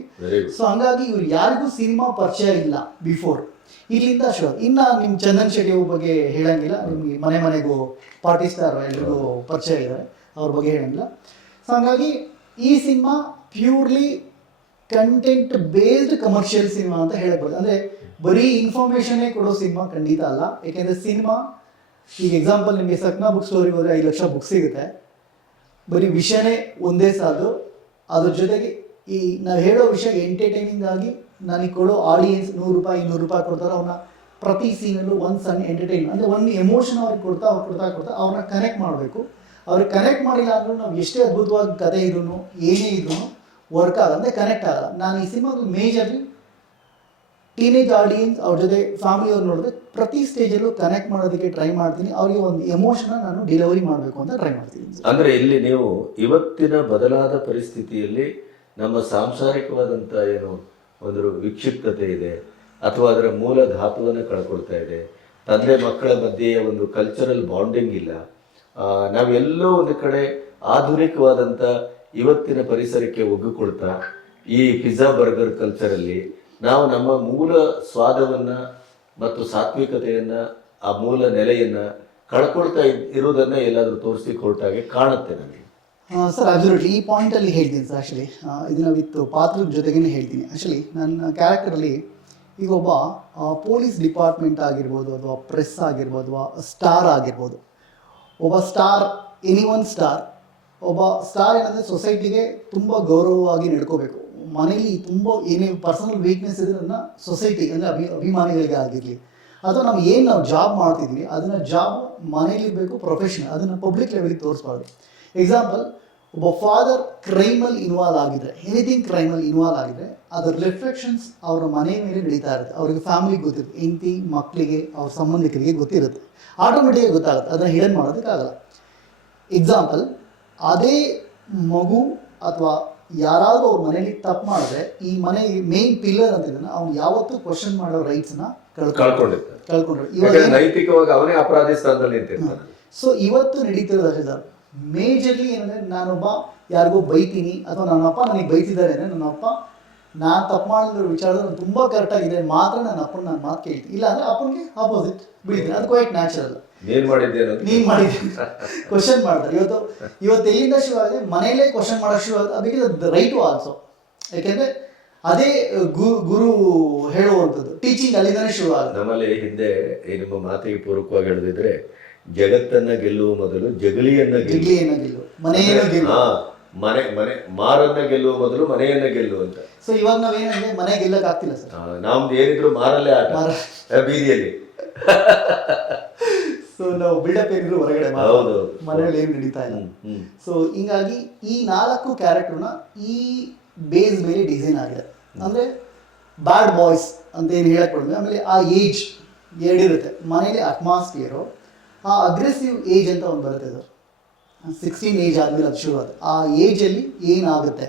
ಸೊ ಹಂಗಾಗಿ ಇವ್ರು ಯಾರಿಗೂ ಸಿನಿಮಾ ಪರಿಚಯ ಇಲ್ಲ ಬಿಫೋರ್ ಇಲ್ಲಿಂದ ಶೋರ್ ಇನ್ನ ನಿಮ್ ಚಂದನ್ ಶೆಟ್ಟಿ ಅವ್ರ ಬಗ್ಗೆ ಹೇಳಂಗಿಲ್ಲ. ನಿಮ್ಗೆ ಮನೆ ಮನೆಗೂ ಪಾರ್ಟಿ ಸ್ಟಾರ್ ಎಲ್ರಿಗೂ ಪರಿಚಯ ಇದ್ದಾರೆ ಅವ್ರ ಬಗ್ಗೆ ಹೇಳಂಗಿಲ್ಲ. ಸೊ ಹಂಗಾಗಿ ಈ cinema purely content based commercial cinema ಅಂತ ಹೇಳಬಹುದು ಅಂದ್ರೆ ಬರೀ ಇನ್ಫಾರ್ಮೇಶನ್ ಕೊಡೋ ಸಿನಿಮಾ ಖಂಡಿತ ಅಲ್ಲ. ಯಾಕೆಂದ್ರೆ ಸಿನಿಮಾ ಈಗ ಎಕ್ಸಾಂಪಲ್ ನಿಮಗೆ ಸಕ್ನಾ ಬುಕ್ ಸ್ಟೋರಿಗೆ ಹೋದರೆ ಐದು ಲಕ್ಷ ಬುಕ್ ಸಿಗುತ್ತೆ. ಬರೀ ವಿಷಯನೇ ಒಂದೇ ಸಾಲು. ಅದ್ರ ಜೊತೆಗೆ ಈ ನಾವು ಹೇಳೋ ವಿಷಯ ಎಂಟರ್ಟೈನಿಂಗ್ ಆಗಿ ನನಗೆ ಕೊಡೋ ಆಡಿಯನ್ಸ್ ನೂರು ರೂಪಾಯಿ, ಇನ್ನೂರು ರೂಪಾಯಿ ಕೊಡ್ತಾರೆ ಅವನ್ನ ಪ್ರತಿ ಸೀನಲ್ಲೂ ಒಂದು ಸಣ್ಣ ಎಂಟರ್ಟೈನ್ ಅಂದರೆ ಒಂದು ಎಮೋಷನ್ ಅವ್ರಿಗೆ ಕೊಡ್ತಾ, ಅವ್ರು ಕೊಡ್ತಾ ಕೊಡ್ತಾ ಅವ್ರನ್ನ ಕನೆಕ್ಟ್ ಮಾಡಬೇಕು. ಅವ್ರಿಗೆ ಕನೆಕ್ಟ್ ಮಾಡಿಲ್ಲ ಅಂದ್ರೂ ನಾವು ಎಷ್ಟೇ ಅದ್ಭುತವಾಗಿ ಕತೆ ಇದ್ರು ಏನೇ ಇದ್ರು ವರ್ಕ್ ಆಗಲ್ಲ, ಅಂದರೆ ಕನೆಕ್ಟ್ ಆಗಲ್ಲ. ನಾನು ಈ ಸಿನಿಮಾದಲ್ಲಿ ಮೇಜರ್ಲಿ ಟೀನೇಜ್ ಆಡಿಯನ್ಸ್ ಅವ್ರ ಜೊತೆ ಫ್ಯಾಮಿಲಿ ಅವ್ರು ನೋಡಿದ್ರೆ ಪ್ರತಿ ಸ್ಟೇಜಲ್ಲೂ ಕನೆಕ್ಟ್ ಮಾಡೋದಕ್ಕೆ ಟ್ರೈ ಮಾಡ್ತೀನಿ. ಅವ್ರಿಗೆ ಒಂದು ಎಮೋಷನ ನಾನು ಡೆಲಿವರಿ ಮಾಡಬೇಕು ಅಂತ ಟ್ರೈ ಮಾಡ್ತೀನಿ. ಅಂದ್ರೆ ಇಲ್ಲಿ ನೀವು ಇವತ್ತಿನ ಬದಲಾದ ಪರಿಸ್ಥಿತಿಯಲ್ಲಿ ನಮ್ಮ ಸಾಂಸಾರಿಕವಾದಂಥ ಏನು ಒಂದು ವಿಕ್ಷಿಪ್ತತೆ ಇದೆ, ಅಥವಾ ಅದರ ಮೂಲ ಧಾತುವನ್ನು ಕಳ್ಕೊಳ್ತಾ ಇದೆ. ತಂದೆ ಮಕ್ಕಳ ಮಧ್ಯೆ ಒಂದು ಕಲ್ಚರಲ್ ಬಾಂಡಿಂಗ್ ಇಲ್ಲ. ನಾವೆಲ್ಲೋ ಒಂದು ಕಡೆ ಆಧುನಿಕವಾದಂಥ ಇವತ್ತಿನ ಪರಿಸರಕ್ಕೆ ಒಗ್ಗಿಕೊಳ್ತಾ ಈ ಪಿಜ್ಜಾ ಬರ್ಗರ್ ಕಲ್ಚರಲ್ಲಿ ನಾವು ನಮ್ಮ ಮೂಲ ಸ್ವಾದವನ್ನ ಮತ್ತು ಸಾತ್ವಿಕತೆಯನ್ನು, ಆ ಮೂಲ ನೆಲೆಯನ್ನ ಕಳ್ಕೊಳ್ತಾ ಇದ್- ಎಲ್ಲಾದರೂ ಎಲ್ಲಾದ್ರೂ ತೋರಿಸಿ ಹೊರಟಾಗೆ ಕಾಣುತ್ತೆ ನನಗೆ. ಸರ್ ಅಬ್ಸಲ್ಯೂಟ್ಲಿ ಈ ಪಾಯಿಂಟಲ್ಲಿ ಹೇಳ್ತೀನಿ ಸರ್ ಆ್ಯಕ್ಚುಲಿ ಇದನ್ನ ವಿತ್ ಪಾತ್ರದ ಜೊತೆಗೇ ಹೇಳ್ತೀನಿ. ಆ್ಯಕ್ಚುಲಿ ನನ್ನ ಕ್ಯಾರೆಕ್ಟರಲ್ಲಿ ಈಗ ಒಬ್ಬ ಪೊಲೀಸ್ ಡಿಪಾರ್ಟ್ಮೆಂಟ್ ಆಗಿರ್ಬೋದು ಅಥವಾ ಪ್ರೆಸ್ ಆಗಿರ್ಬೋದು ಅಥವಾ ಸ್ಟಾರ್ ಆಗಿರ್ಬೋದು. ಒಬ್ಬ ಸ್ಟಾರ್ ಎನಿ ಒನ್ ಸ್ಟಾರ್ ಒಬ್ಬ ಸ್ಟಾರ್ ಏನಂದರೆ ಸೊಸೈಟಿಗೆ ತುಂಬ ಗೌರವವಾಗಿ ನಡ್ಕೋಬೇಕು. ಮನೇಲಿ ತುಂಬ ಏನೇ ಪರ್ಸನಲ್ ವೀಕ್ನೆಸ್ ಇದ್ರೆ ಅದನ್ನ ಸೊಸೈಟಿ ಅಂದರೆ ಅಭಿ ಅಭಿಮಾನಿಗಳಿಗೆ ಆಗಿರಲಿ. ಅಥವಾ ನಾವು ಏನು ನಾವು ಜಾಬ್ ಮಾಡ್ತಿದ್ವಿ, ಅದನ್ನು ಜಾಬ್ ಮನೇಲಿ ಇರಬೇಕು ಪ್ರೊಫೆಷನ್ ಅದನ್ನು ಪಬ್ಲಿಕ್ ಲೆವೆಲ್ಗೆ ತೋರಿಸ್ಬಾರ್ದು. ಎಕ್ಸಾಂಪಲ್ ಒಬ್ಬ ಫಾದರ್ ಕ್ರೈಮಲ್ಲಿ ಇನ್ವಾಲ್ವ್ ಆಗಿದ್ರೆ ಎನಿಥಿಂಗ್ ಕ್ರೈಮಲ್ಲಿ ಇನ್ವಾಲ್ವ್ ಆಗಿದ್ರೆ ಅದರ ರಿಫ್ಲೆಕ್ಷನ್ಸ್ ಅವರ ಮನೆಯ ಮೇಲೆ ನಡೀತಾ ಇರುತ್ತೆ. ಅವರಿಗೆ ಫ್ಯಾಮಿಲಿಗೆ ಗೊತ್ತಿರುತ್ತೆ, ಹೆಂಡತಿ ಮಕ್ಕಳಿಗೆ ಅವ್ರ ಸಂಬಂಧಿಕರಿಗೆ ಗೊತ್ತಿರುತ್ತೆ. ಆಟೋಮೆಟಿಕಾಗಿ ಗೊತ್ತಾಗುತ್ತೆ, ಅದನ್ನು ಹಿಡನ್ ಮಾಡೋದಕ್ಕಾಗಲ್ಲ. ಎಕ್ಸಾಂಪಲ್ ಅದೇ ಮಗು ಅಥವಾ ಯಾರಾದರೂ ಅವ್ರ ಮನೇಲಿ ತಪ್ಪು ಮಾಡಿದ್ರೆ ಈ ಮನೆ ಮೇನ್ ಪಿಲ್ಲರ್ ಅಂತ ಅಂತಿದ್ದಾನೆ ಅವ್ನು ಯಾವತ್ತೂ ಕ್ವಶನ್ ಮಾಡೋ ರೈಟ್ಸ್ನ ಕಳ್ಕೊಂಡು ಕಳ್ಕೊಂಡಿರ್ತಾರೆ ಕಳ್ಕೊಂಡ್ರು ಇವಾಗ ನೈತಿಕವಾಗಿ ಅವನೇ ಅಪರಾಧಿ ಸ್ಥಾನದಲ್ಲಿ ನಿಂತಿರ್ತಾನೆ. ಸೊ ಇವತ್ತು ನಡೀತಿರೋದು ಅಷ್ಟೇ ಸರ್. ಮೇಜರ್ಲಿ ಏನಂದ್ರೆ ನಾನೊಬ್ಬ ಯಾರಿಗೋ ಬೈತೀನಿ ಅಥವಾ ನನ್ನ ಅಪ್ಪ ನನಗೆ ಬೈತಿದ್ದಾರೆ ಅಂದರೆ ನನ್ನ ಅಪ್ಪ ನಾನು ತಪ್ಪು ಮಾಡಿರೋ ವಿಚಾರದಲ್ಲಿ ತುಂಬಾ ತುಂಬ ಕರೆಕ್ಟಾಗಿದೆ ಮಾತ್ರ ನನ್ನ ಅಪ್ಪನ ನಾನು ಮಾತು ಕೇಳ್ತೀನಿ. ಇಲ್ಲ ಅಂದ್ರೆ ಅಪ್ಪನಿಗೆ ಅಪೋಸಿಟ್ ಬಿಡ್ತೀನಿ. ಅದು ಕ್ವೈಟ್ ನ್ಯಾಚುರಲ್ ನೀನ್ ಮಾಡಿದ್ದೇನು ನೀನ್ ಮಾಡಿದ್ದೀನಿ ಕ್ವಶನ್ ಮಾಡ್ತಾರೆ. ಇವತ್ತು ಇವತ್ತು ಎಲ್ಲಿಂದ ಶುರು ಆಗಿದೆ? ಮನೆಯಲ್ಲೇ ಕ್ವಶನ್ ಮಾಡೋಕೆ ಶುರು ಆಗುತ್ತೆ ಅದಕ್ಕೆ ರೈಟು ಆಲ್ಸೋ ಯಾಕೆಂದರೆ ಅದೇ ಗುರು ಗುರು ಹೇಳುವಂಥದ್ದು. ಟೀಚಿಂಗ್ ಅಲ್ಲಿಂದಾನೇ ಶುರು ಆಗುತ್ತೆ. ನಮ್ಮಲ್ಲಿ ಹಿಂದೆ ನಿಮ್ಮ ಮಾತಿಗೆ ಪೂರಕವಾಗಿ ಹೇಳಿದ್ರೆ ಜಗತ್ತನ್ನ ಗೆಲ್ಲುವ ಮೊದಲು ಜಗಲಿಯನ್ನ ಗೆಲ್ಲು. ಜಿಗ್ಲಿ ಏನಾಗಿಲ್ಲ ಮನೆಯೇನೋ ಗೆಲ್ಲು. ಮನೆ ಮನೆ ಮಾರನ್ನ ಗೆಲ್ಲುವ ಮೊದಲು ಮನೆಯನ್ನ ಗೆಲ್ಲು ಅಂತ. ಸೊ ಇವಾಗ ನಾವೇನಂದ್ರೆ ಮನೆ ಗೆಲ್ಲಕ್ ಆಗ್ತಿಲ್ಲ ಸರ್ ನಮ್ದು ಏನಿದ್ರು ಮಾರಲ್ಲೇ ಆಟ. ಬೀದಿಯಲ್ಲಿ. ಸೊ ನಾವು ಬಿಲ್ಡಪ್ ಏನಿದ್ರು ಹೊರಗಡೆ. ಮನೆಯಲ್ಲಿ ಏನು ನಡೀತಾ ಇಲ್ಲ. ಸೊ ಹಿಂಗಾಗಿ ಈ ನಾಲ್ಕು ಕ್ಯಾರೆಕ್ಟರ್ನ ಈ ಬೇಸ್ ಮೇಲೆ ಡಿಸೈನ್ ಆಗಿದೆ. ಅಂದ್ರೆ ಬ್ಯಾಡ್ ಬಾಯ್ಸ್ ಅಂತ ಏನು ಹೇಳಕ್ ಆಮೇಲೆ ಆ ಏಜ್ ಎರಡಿರುತ್ತೆ. ಮನೇಲಿ ಅಟ್ಮಾಸ್ಫಿಯರು ಆ ಅಗ್ರೆಸಿವ್ ಏಜ್ ಅಂತ ಒಂದು ಬರುತ್ತೆ ಸರ್ ಸಿಕ್ಸ್ಟೀನ್ ಏಜ್ ಆದಮೇಲೆ ಅದು ಶುರು ಆಗುತ್ತೆ ಆ ಏಜಲ್ಲಿ ಏನಾಗುತ್ತೆ?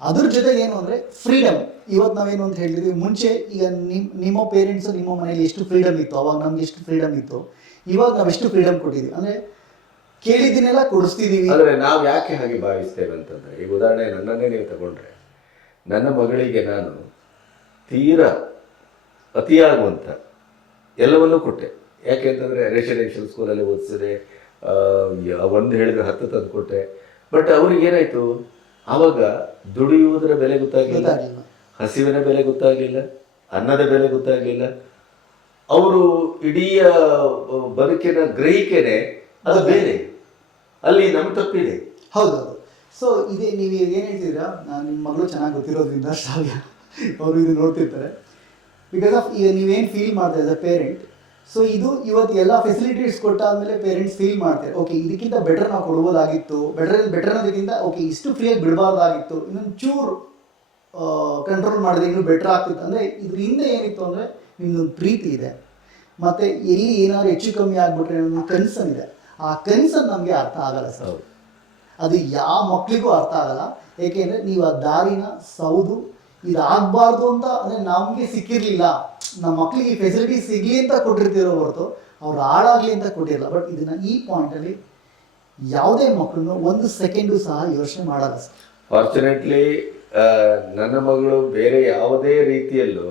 ಅದ್ರ ಜೊತೆಗೆ ಏನು ಅಂದರೆ ಫ್ರೀಡಮ್ ಇವತ್ತು ನಾವೇನು ಅಂತ ಹೇಳಿದ್ವಿ ಮುಂಚೆ ಈಗ ನಿಮ್ಮ ನಿಮ್ಮ ಪೇರೆಂಟ್ಸು ನಿಮ್ಮ ಮನೇಲಿ ಎಷ್ಟು ಫ್ರೀಡಮ್ ಇತ್ತು? ಅವಾಗ ನಮ್ಗೆ ಎಷ್ಟು ಫ್ರೀಡಮ್ ಇತ್ತು? ಇವಾಗ ನಾವೆಷ್ಟು ಫ್ರೀಡಮ್ ಕೊಟ್ಟಿದ್ದೀವಿ ಅಂದರೆ ಕೇಳಿದ್ದನ್ನೆಲ್ಲ ಕೊಡಿಸ್ತಿದ್ದೀವಿ ಆದರೆ ನಾವು ಯಾಕೆ ಹಾಗೆ ಭಾವಿಸ್ತೇವೆ ಅಂತಂದ್ರೆ ಈಗ ಉದಾಹರಣೆ ನನ್ನನ್ನೇ ನೀವು ತಗೊಂಡ್ರೆ ನನ್ನ ಮಗಳಿಗೆ ನಾನು ತೀರಾ ಅತಿಯಾಗುವಂತ ಎಲ್ಲವನ್ನೂ ಕೊಟ್ಟೆ. ಯಾಕೆಂತಂದ್ರೆ ರೆಸಿಡೆನ್ಷಿಯಲ್ ಸ್ಕೂಲಲ್ಲಿ ಓದಿಸಿದೆ ಒಂದು ಹೇಳಿದ್ರೆ ಹತ್ತು ತಂದು ಕೊಟ್ಟೆ. ಬಟ್ ಅವ್ರಿಗೆ ಏನಾಯ್ತು? ಆವಾಗ ದುಡಿಯುವುದರ ಬೆಲೆ ಗೊತ್ತಾಗ್ಲಿಲ್ಲ. ಹಸಿವಿನ ಬೆಲೆ ಗೊತ್ತಾಗಲಿಲ್ಲ. ಅನ್ನದ ಬೆಲೆ ಗೊತ್ತಾಗಲಿಲ್ಲ. ಅವರು ಇಡೀ ಬದುಕಿನ ಗ್ರಹಿಕೆನೆ ಅದು ಬೇರೆ. ಅಲ್ಲಿ ನಮ್ಮ ತಪ್ಪಿದೆ. ಹೌದೌದು ಸೊ ಇದೇ ನೀವು ಏನು ಹೇಳ್ತಿದ್ದೀರಾ? ನಾನು ನಿಮ್ಮ ಮಗಳು ಚೆನ್ನಾಗಿ ಗೊತ್ತಿರೋದ್ರಿಂದ ಶ್ರಾವ್ಯ ಅವರು ಇದು ನೋಡ್ತಿರ್ತಾರೆ. ಬಿಕಾಸ್ ಆಫ್ ಈಗ ನೀವೇನು ಫೀಲ್ ಮಾಡ್ತಾ ಇದ್ದ ಪೇರೆಂಟ್ ಸೊ ಇದು ಇವತ್ತು ಎಲ್ಲ ಫೆಸಿಲಿಟೀಸ್ ಕೊಟ್ಟಾದ್ಮೇಲೆ ಪೇರೆಂಟ್ಸ್ ಫೀಲ್ ಮಾಡ್ತಾರೆ. ಓಕೆ ಇದಕ್ಕಿಂತ ಬೆಟರ್ ನಾವು ಕೊಡ್ಬೋದಾಗಿತ್ತು. ಬೆಟರ್ ಬೆಟರ್ ಅನ್ನೋದಕ್ಕಿಂತ ಓಕೆ ಇಷ್ಟು ಫ್ರೀಯಾಗಿ ಬಿಡಬಾರ್ದಾಗಿತ್ತು. ಇನ್ನೊಂದು ಚೂರು ಕಂಟ್ರೋಲ್ ಮಾಡಿದ್ರೆ ಇನ್ನೂ ಬೆಟರ್ ಆಗ್ತಿತ್ತು. ಅಂದರೆ ಇದ್ರ ಹಿಂದೆ ಏನಿತ್ತು ಅಂದರೆ ನಿಮ್ದೊಂದು ಪ್ರೀತಿ ಇದೆ. ಮತ್ತು ಎಲ್ಲಿ ಏನಾದ್ರು ಹೆಚ್ಚು ಕಮ್ಮಿ ಆಗ್ಬಿಟ್ರೆ ಅನ್ನೋ ಕನ್ಸನ್ ಇದೆ. ಆ ಕನ್ಸನ್ ನಮಗೆ ಅರ್ಥ ಆಗಲ್ಲ ಸರ್. ಅದು ಯಾವ ಮಕ್ಕಳಿಗೂ ಅರ್ಥ ಆಗಲ್ಲ. ಏಕೆಂದರೆ ನೀವು ಆ ದಾರಿನ ಸೌದು ಇದಾಗಬಾರ್ದು ಅಂತ ಅಂದರೆ ನಮಗೆ ಸಿಕ್ಕಿರಲಿಲ್ಲ. ನಮ್ಮ ಮಕ್ಕಳಿಗೆ ಫೆಸಿಲಿಟಿ ಸಿಗಲಿ ಅಂತ ಕೊಟ್ಟಿರ್ತಿರೋ ಹೊರತು ಅವ್ರು ಹಾಳಾಗಲಿ ಅಂತ ಕೊಟ್ಟಿರಲ್ಲ ಬಟ್ ಇದನ್ನು ಈ ಪಾಯಿಂಟಲ್ಲಿ ಯಾವುದೇ ಮಕ್ಕಳನ್ನು ಒಂದು ಸೆಕೆಂಡು ಸಹ ಯೋಚನೆ ಮಾಡಲ್ಲ ಸರ್. ಫಾರ್ಚುನೇಟ್ಲಿ ನನ್ನ ಮಗಳು ಬೇರೆ ಯಾವುದೇ ರೀತಿಯಲ್ಲೂ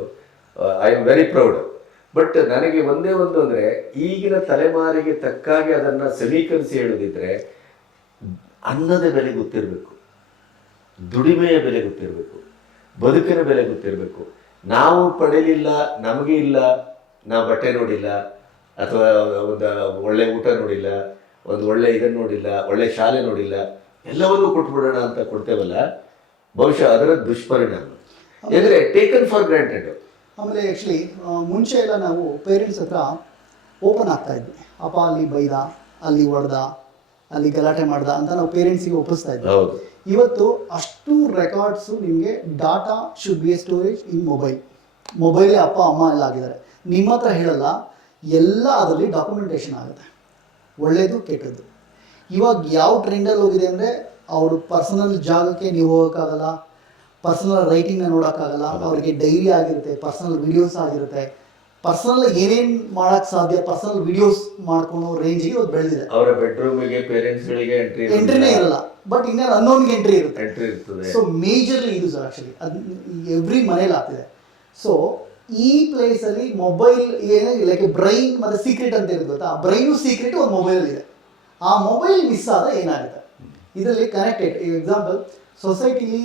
I am very proud but ನನಗೆ ಒಂದೇ ಒಂದು ಅಂದರೆ ಈಗಿನ ತಲೆಮಾರಿಗೆ ತಕ್ಕಾಗಿ ಅದನ್ನ ಸಮೀಕರಿಸಿ ಹೇಳುದಿದ್ರೆ ಅನ್ನದ ಬೆಲೆ ಗೊತ್ತಿರಬೇಕು. ದುಡಿಮೆಯ ಬೆಲೆ ಗೊತ್ತಿರಬೇಕು. ಬದುಕಿನ ಬೆಲೆ ಗೊತ್ತಿರಬೇಕು. ನಾವು ಪಡೆಯಲಿಲ್ಲ ನಮಗೆ ಇಲ್ಲ ನಾವು ಬಟ್ಟೆ ನೋಡಿಲ್ಲ ಅಥವಾ ಒಂದು ಒಳ್ಳೆ ಊಟ ನೋಡಿಲ್ಲ ಒಂದು ಒಳ್ಳೆ ಇದನ್ನು ನೋಡಿಲ್ಲ ಒಳ್ಳೆ ಶಾಲೆ ನೋಡಿಲ್ಲ ಎಲ್ಲವನ್ನೂ ಕೊಟ್ಬಿಡೋಣ ಅಂತ ಕೊಡ್ತೇವಲ್ಲ ಬಹುಶಃ ಅದರ ದುಷ್ಪರಿಣಾಮ. ಎಂದರೆ ಟೇಕನ್ ಫಾರ್ ಗ್ರಾಂಟೆಡ್ ಆಮೇಲೆ ಆ್ಯಕ್ಚುಲಿ ಮುಂಚೆ ಎಲ್ಲ ನಾವು ಪೇರೆಂಟ್ಸ್ ಹತ್ರ ಓಪನ್ ಆಗ್ತಾ ಇದ್ವಿ. ಅಪ್ಪ ಅಲ್ಲಿ ಬೈದ ಅಲ್ಲಿ ಹೊಡೆದ ಅಲ್ಲಿ ಗಲಾಟೆ ಮಾಡ್ದ ಅಂತ ನಾವು ಪೇರೆಂಟ್ಸಿಗೆ ಒಪ್ಪಿಸ್ತಾ ಇದ್ವಿ. ಇವತ್ತು ಅಷ್ಟು ರೆಕಾರ್ಡ್ಸು ನಿಮಗೆ data should be storage in mobile ಮೊಬೈಲೇ ಅಪ್ಪ ಅಮ್ಮ ಎಲ್ಲ ಆಗಿದ್ದಾರೆ. ನಿಮ್ಮ ಹತ್ರ ಹೇಳಲ್ಲ ಎಲ್ಲ ಅದರಲ್ಲಿ ಡಾಕ್ಯುಮೆಂಟೇಷನ್ ಆಗುತ್ತೆ. ಒಳ್ಳೆಯದು ಕೆಟ್ಟದ್ದು. ಇವಾಗ ಯಾವ ಟ್ರೆಂಡಲ್ಲಿ ಹೋಗಿದೆ ಅಂದರೆ ಅವರು ಪರ್ಸನಲ್ ಜಾಗಕ್ಕೆ ನೀವು ಹೋಗೋಕ್ಕಾಗಲ್ಲ ಪರ್ಸನಲ್ ರೈಟಿಂಗ್ನ ನೋಡೋಕ್ಕಾಗಲ್ಲ ಅವರಿಗೆ ಡೈರಿ ಆಗಿರುತ್ತೆ ಪರ್ಸನಲ್ ವಿಡಿಯೋಸ್ ಆಗಿರುತ್ತೆ. ಪರ್ಸನಲ್ ಏನೇನು ಮಾಡೋಕ್ಕೆ ಸಾಧ್ಯ ಪರ್ಸನಲ್ ವಿಡಿಯೋಸ್ ಮಾಡ್ಕೊಂಡು ರೇಂಜಿಗೆ ಅವ್ರು ಬೆಳೆದಿದೆ. ಅವರ ಬೆಡ್ರೂಮಿಗೆ ಪೇರೆಂಟ್ಸ್ಗಳಿಗೆ ಎಂಟ್ರಿ ಎಂಟ್ರಿನೇ ಇರಲ್ಲ ಬಟ್ ಇನ್ನೇನು ಅನ್ನೋನ್ಗೆ ಎಂಟ್ರಿ ಇರುತ್ತೆ. ಎಂಟ್ರಿ ಇರ್ತದೆ. ಸೊ ಮೇಜರ್ಲಿ ಯೂಸ್ ಆಕ್ಚುಲಿ ಅದು ಎವ್ರಿ ಮನೇಲಿ ಆಗ್ತಿದೆ. ಸೊ ಈ ಪ್ಲೇಸಲ್ಲಿ ಮೊಬೈಲ್ ಏನೇ ಲೈಕ್ ಬ್ರೈನ್ ಮತ್ತು ಸೀಕ್ರೆಟ್ ಅಂತ ಇರುತ್ತೆ ಗೊತ್ತಾ? ಬ್ರೈನು ಸೀಕ್ರೆಟ್ ಒಂದು ಮೊಬೈಲ್ ಇದೆ. ಆ ಮೊಬೈಲ್ ಮಿಸ್ ಆದ ಏನಾಗುತ್ತೆ? ಇದರಲ್ಲಿ ಕನೆಕ್ಟೆಡ್ ಎಕ್ಸಾಂಪಲ್ ಸೊಸೈಟಿಲಿ